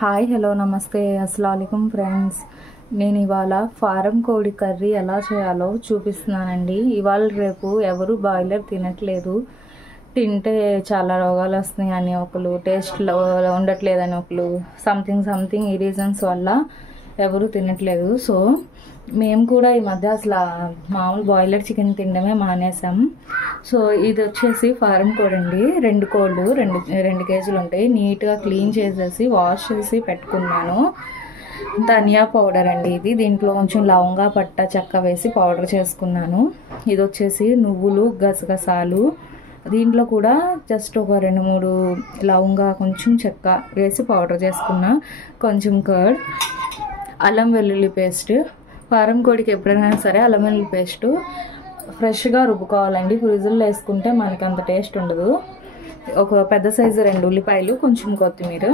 Hi hello నమస్తే అస్సలాముఅలైకుం friends. నేను ఇవాళ ఫారం కోడి కర్రీ ఎలా చేయాలో చూపిస్తున్నానండి. ఇవాళ రేపు ఎవరు బాయిలర్ తినట్లేదు. తింటే చాలా రోగాలు వస్తున్నాయి అని ఒకరు, టేస్ట్లో ఉండట్లేదని ఒకరు, సంథింగ్ ఈ రీజన్స్ వల్ల ఎవరు తినట్లేదు. సో మేము కూడా ఈ మధ్య అసలు మామూలు బాయిలర్ చికెన్ తినడమే మానేసాం. సో ఇది వచ్చేసి ఫారం కోడి అండి. 2 కోళ్ళు 2 కేజీలు ఉంటాయి. నీట్గా క్లీన్ చేసేసి వాష్ చేసి పెట్టుకున్నాను. ధనియా పౌడర్ అండి ఇది. దీంట్లో కొంచెం లవంగా, పట్ట, చెక్క వేసి పౌడర్ చేసుకున్నాను. ఇది వచ్చేసి నువ్వులు, గసగసాలు. దీంట్లో కూడా జస్ట్ ఒక 2-3 లవంగా, కొంచెం చెక్క వేసి పౌడర్ చేసుకున్నా. కొంచెం కర్డ్, అల్లం వెల్లుల్లి పేస్ట్. ఫారం కోడికి ఎప్పుడైనా సరే అల్లం వెల్లుల్లి పేస్టు ఫ్రెష్గా రుబ్బుకోవాలండి. ఫ్రిడ్జ్లో వేసుకుంటే మనకి అంత టేస్ట్ ఉండదు. ఒక పెద్ద సైజు 2 ఉల్లిపాయలు, కొంచెం కొత్తిమీర.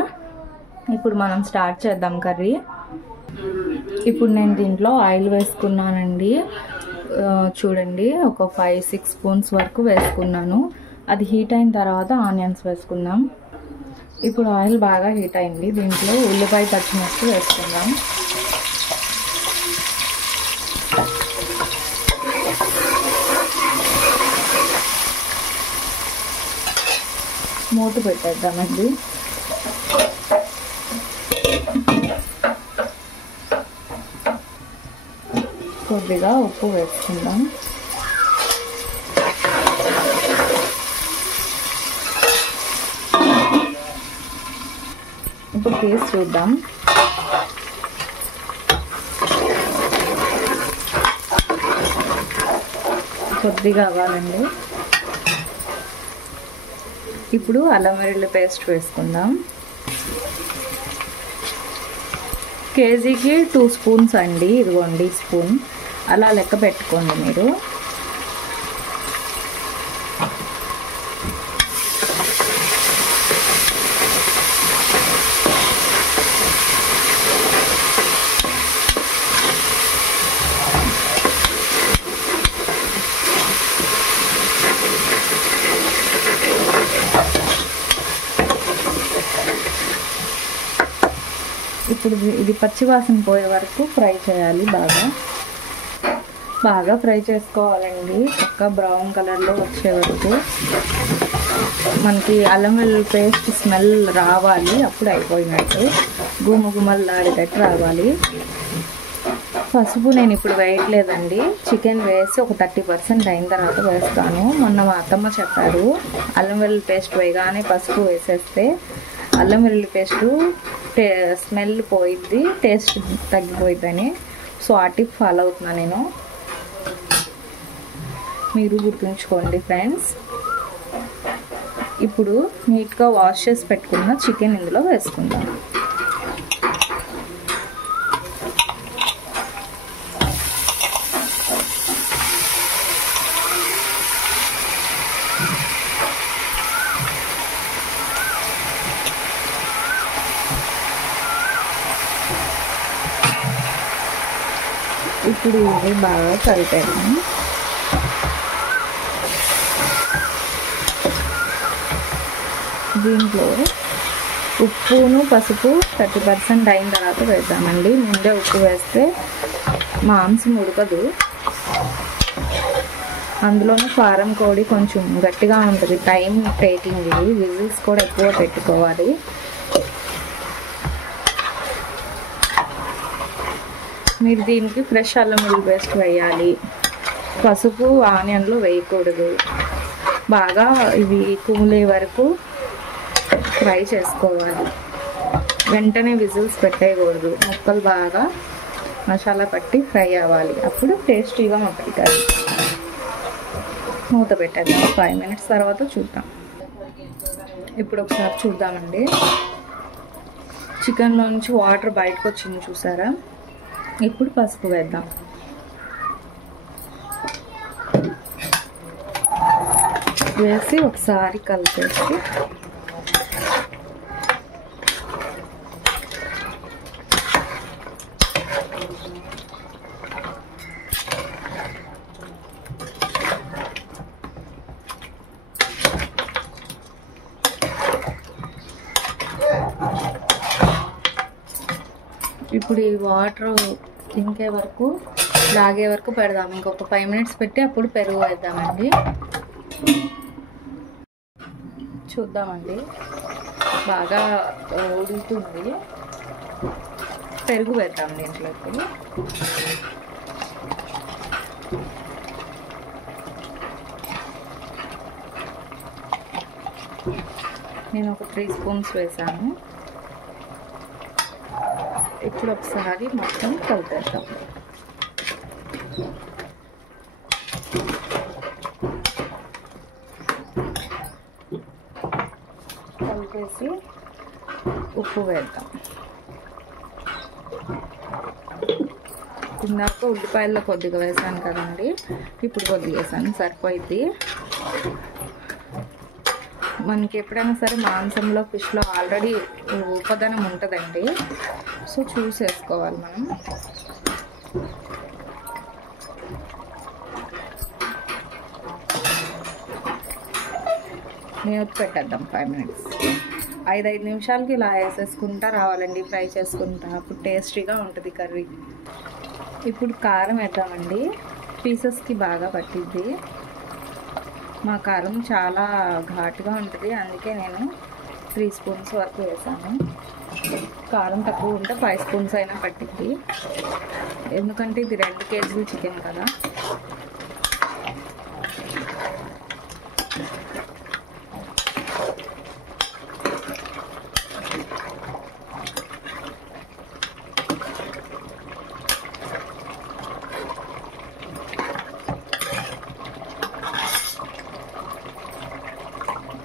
ఇప్పుడు మనం స్టార్ట్ చేద్దాం కర్రీ. ఇప్పుడు నేను దీంట్లో ఆయిల్ వేసుకున్నానండి. చూడండి, ఒక 5-6 స్పూన్స్ వరకు వేసుకున్నాను. అది హీట్ అయిన తర్వాత ఆనియన్స్ వేసుకుందాం. ఇప్పుడు ఆయిల్ బాగా హీట్ అయింది. దీంట్లో ఉల్లిపాయ, పచ్చిమిర్చి వేసుకుందాం. మూత పెట్టేద్దామండి. కొద్దిగా ఉప్పు వేసుకుందాం. ఇప్పుడు తీసి చూద్దాం. కొద్దిగా అవ్వాలండి. ఇప్పుడు అల్లం వెల్లుల్లి పేస్ట్ వేసుకుందాం. కేజీకి 2 స్పూన్స్ అండి. ఇదిగోండి స్పూన్, అలా లెక్క పెట్టుకోండి మీరు. ఇప్పుడు ఇది పచ్చివాసన పోయే వరకు ఫ్రై చేయాలి. బాగా ఫ్రై చేసుకోవాలండి. చక్కగా బ్రౌన్ కలర్లో వచ్చే వరకు మనకి అల్లం వెల్లుల్లి పేస్ట్ స్మెల్ రావాలి. అప్పుడు అయిపోయినట్టు, గుమగుమలాడేటట్టు రావాలి. పసుపు నేను ఇప్పుడు వేయట్లేదండి. చికెన్ వేసి ఒక 30% అయిన తర్వాత వేస్తాను. మొన్న మా అత్తమ్మ చెప్పారు, అల్లం వెల్లుల్లి పేస్ట్ వేయగానే పసుపు వేసేస్తే అల్లం వెల్లుల్లి పేస్టు స్మెల్ పోయిద్ది, టేస్ట్ తగ్గిపోయిద్దని. సో ఆ టిప్ ఫాలో అవుతున్నా నేను. మీరు గుర్తుంచుకోండి ఫ్రెండ్స్. ఇప్పుడు నీట్గా వాష్ చేసి పెట్టుకున్న చికెన్ ఇందులో వేసుకుందాం. ఇప్పుడు ఇది బాగా కలిపేద్దాం. దీంట్లో ఉప్పును పసుపు 30% అయిన తర్వాత వేద్దామండి. ముందే ఉప్పు వేస్తే మాంసం ఉడకదు. అందులోనే ఫారం కోడి కొంచెం గట్టిగా ఉంటుంది. టైం టేకింగ్ ఇది. విజిల్స్ కూడా ఎక్కువ పెట్టుకోవాలి. మీరు దీనికి ఫ్రెష్ అల్లం వెల్లుల్లి పేస్ట్ వేయాలి. పసుపు ఆనియన్లు వేయకూడదు. బాగా ఇవి కుమిలే వరకు ఫ్రై చేసుకోవాలి. వెంటనే విజిల్స్ పెట్టేయకూడదు. ముక్కలు బాగా మసాలా పట్టి ఫ్రై అవ్వాలి. అప్పుడు టేస్టీగా ఉంటుంది. మూత పెట్టేద్దాం. 5 మినిట్స్ తర్వాత చూద్దాం. ఇప్పుడు ఒకసారి చూద్దామండి. చికెన్లో నుంచి వాటర్ బయటకు వచ్చింది, చూసారా? ఇప్పుడు పసుపు వేద్దాం. వేసి ఒకసారి కలిపేసి ఇప్పుడు ఈ వాటర్ ఇంకే వరకు లాగే వరకు పెడదాం. ఇంకొక 5 మినిట్స్ పెట్టి అప్పుడు పెరుగు వేద్దామండి. చూద్దామండి, బాగా ఉడుకుతుంది. పెరుగు వేద్దాం దీంట్లో. ఇప్పుడు నేను ఒక 3 స్పూన్స్ వేసాను. ఇప్పుడు ఒకసారి మొత్తం కలిపేద్దాం. కలిపేసి ఉప్పు వేద్దాం. ఇందాక ఉల్లిపాయల్లో కొద్దిగా వేసాను కదండి, ఇప్పుడు కొద్దిగా వేసాను, సరిపోయింది. మనకి ఎప్పుడైనా సరే మాంసంలో, ఫిష్లో ఆల్రెడీ ఉప్పదనం ఉంటుందండి. సో చూసేసుకోవాలి మనం. మూత పెట్టేద్దాం 5 మినిట్స్. 5 నిమిషాలకి ఇలా వేసేసుకుంటా రావాలండి, ఫ్రై చేసుకుంటా. అప్పుడు టేస్టీగా ఉంటుంది కర్రీ. ఇప్పుడు కారం వేద్దామండి, పీసెస్కి బాగా పట్టిద్ది. మా కారం చాలా ఘాటుగా ఉంటుంది, అందుకే నేను 3 స్పూన్స్ వరకు వేసాను. కారం తక్కువ ఉంటే 5 స్పూన్స్ అయినా పట్టిద్ది, ఎందుకంటే ఇది 2 కేజీలు చికెన్ కదా.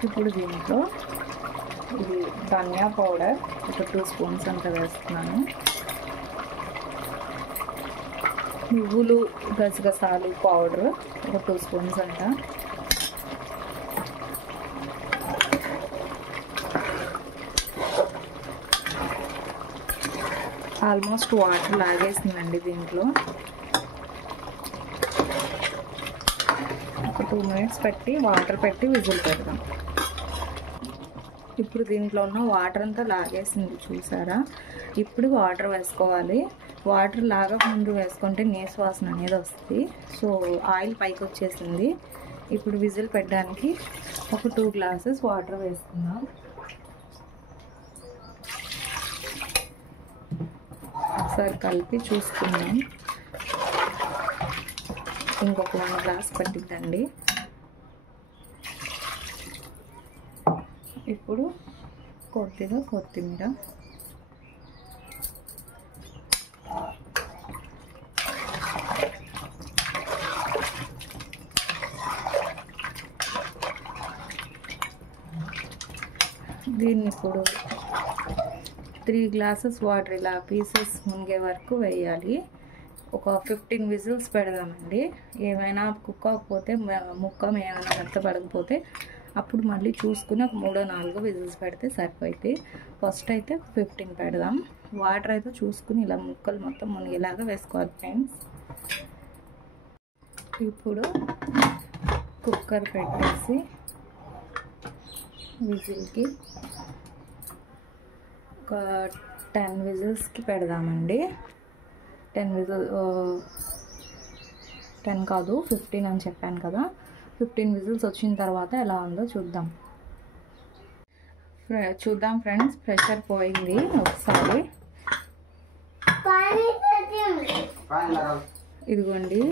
ఇప్పుడు దీంట్లో ఇది ధనియా పౌడర్ ఒక 2 స్పూన్స్ అంత వేస్తున్నాను. నువ్వులు గసగసాలు పౌడర్ ఒక 2 స్పూన్స్ అంట. ఆల్మోస్ట్ వాటర్ లాగేసిందండి దీంట్లో. ఒక 2 మినిట్స్ పెట్టి వాటర్ పెట్టి విజిల్ పెడదాం. ఇప్పుడు దీంట్లో ఉన్న వాటర్ అంతా లాగేసింది, చూసారా. ఇప్పుడు వాటర్ వేసుకోవాలి. వాటర్ లాగా ముందు వేసుకుంటే నీసు వాసన అనేది వస్తుంది. సో ఆయిల్ పైకి వచ్చేసింది. ఇప్పుడు విజిల్ పెట్టడానికి ఒక 2 గ్లాసెస్ వాటర్ వేసుకుందాం. ఒకసారి కలిపి చూసుకుందాం. ఇంకొక 1 గ్లాస్ పట్టిద్దండి. ఇప్పుడు కొద్దిగా కొత్తిమీర, దీన్ని ఇప్పుడు 3 గ్లాసెస్ వాటర్ ఇలా పీసెస్ మునిగే వరకు వేయాలి. ఒక 15 విజిల్స్ పెడదామండి. ఏమైనా కుక్ అవ్వకపోతే, ముక్క ఏమైనా మెత్తపడకపోతే అప్పుడు మళ్ళీ చూసుకుని ఒక 3-4 విజిల్స్ పెడితే సరిపోయింది. ఫస్ట్ అయితే 15 పెడదాం. వాటర్ అయితే చూసుకుని ఇలా ముక్కలు మొత్తం మునిగేలాగా వేసుకోవాలి ఫ్రెండ్స్. ఇప్పుడు కుక్కర్ పెట్టేసి విజిల్కి ఒక 10 విజిల్స్కి పెడదామండి. 10 కాదు 15 అని చెప్పాను కదా. 15 విజిల్స్ వచ్చిన తర్వాత ఎలా ఉందో చూద్దాం. ఫ్రెండ్స్, ప్రెషర్ పోయింది. ఒకసారి ఇదిగోండి,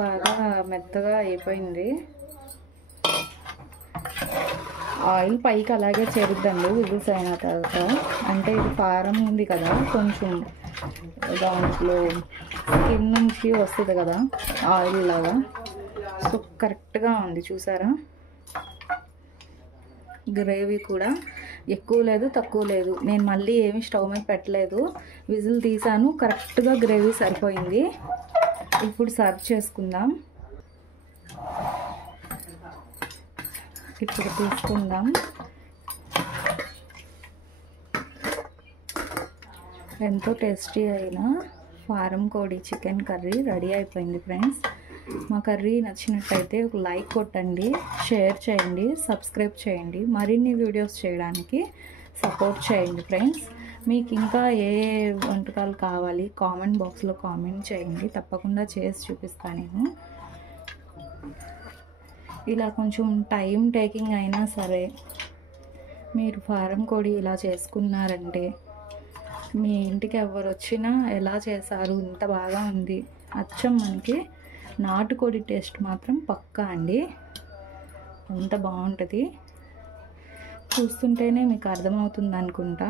బాగా మెత్తగా అయిపోయింది. ఆయిల్ పైకి అలాగే చేరుద్దండి విజిల్స్ అయిన తర్వాత. అంటే ఇది కారం ఉంది కదా, కొంచెం దాంట్లో స్కిన్ నుంచి వస్తుంది కదా ఆయిల్ లాగా. సో కరెక్ట్గా ఉంది, చూసారా. గ్రేవీ కూడా ఎక్కువ లేదు తక్కువ లేదు. నేను మళ్ళీ ఏమి స్టవ్ మీద పెట్టలేదు, విజిల్ తీసాను. కరెక్ట్గా గ్రేవీ సరిపోయింది. ఇప్పుడు సర్వ్ చేసుకుందాం. ఇప్పుడు తీసుకుందాం. ఎంతో టేస్టీ అయిన ఫారం కోడి చికెన్ కర్రీ రెడీ అయిపోయింది ఫ్రెండ్స్. మా కర్రీ నచ్చినట్టయితే ఒక లైక్ కొట్టండి, షేర్ చేయండి, సబ్స్క్రైబ్ చేయండి. మరిన్ని వీడియోస్ చేయడానికి సపోర్ట్ చేయండి ఫ్రెండ్స్. మీకు ఇంకా ఏ వంటకాలు కావాలి కామెంట్ బాక్స్లో కామెంట్ చేయండి, తప్పకుండా చేసి చూపిస్తాను నేను. ఇలా కొంచెం టైం టేకింగ్ అయినా సరే మీరు ఫారం కోడి ఇలా చేసుకున్నారంటే మీ ఇంటికి ఎవరు వచ్చినా ఎలా చేశారు, ఇంత బాగా ఉంది, అచ్చం మనకి నాటుకోడి టేస్ట్ మాత్రం పక్కా అండి. అంత బాగుంటుంది, చూస్తుంటేనే మీకు అర్థమవుతుంది అనుకుంటా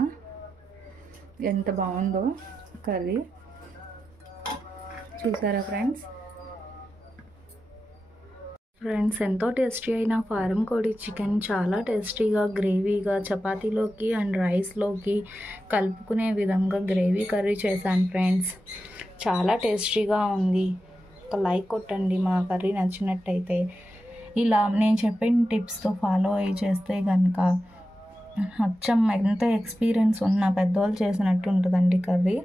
ఎంత బాగుందో కర్రీ. చూసారా ఫ్రెండ్స్ ఎంతో టేస్టీ అయిన ఫారం కోడి చికెన్ చాలా టేస్టీగా గ్రేవీగా చపాతీలోకి అండ్ రైస్లోకి కలుపుకునే విధంగా గ్రేవీ కర్రీ చేశాను ఫ్రెండ్స్. చాలా టేస్టీగా ఉంది. ఒక లైక్ కొట్టండి మా కర్రీ నచ్చినట్టయితే. ఇలా నేను చెప్పిన టిప్స్తో ఫాలో అయ్యి చేస్తే కనుక అచ్చం ఎంత ఎక్స్పీరియన్స్ ఉన్న పెద్దవాళ్ళు చేసినట్టు ఉంటుందండి కర్రీ.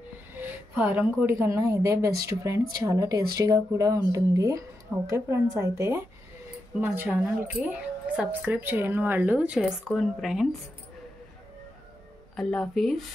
ఫారం కోడి కన్నా ఇదే బెస్ట్ ఫ్రెండ్స్, చాలా టేస్టీగా కూడా ఉంటుంది. ఓకే ఫ్రెండ్స్, అయితే మా ఛానల్కి సబ్స్క్రైబ్ చేయని వాళ్ళు చేసుకోండి ఫ్రెండ్స్. అల్లా హాఫీజ్.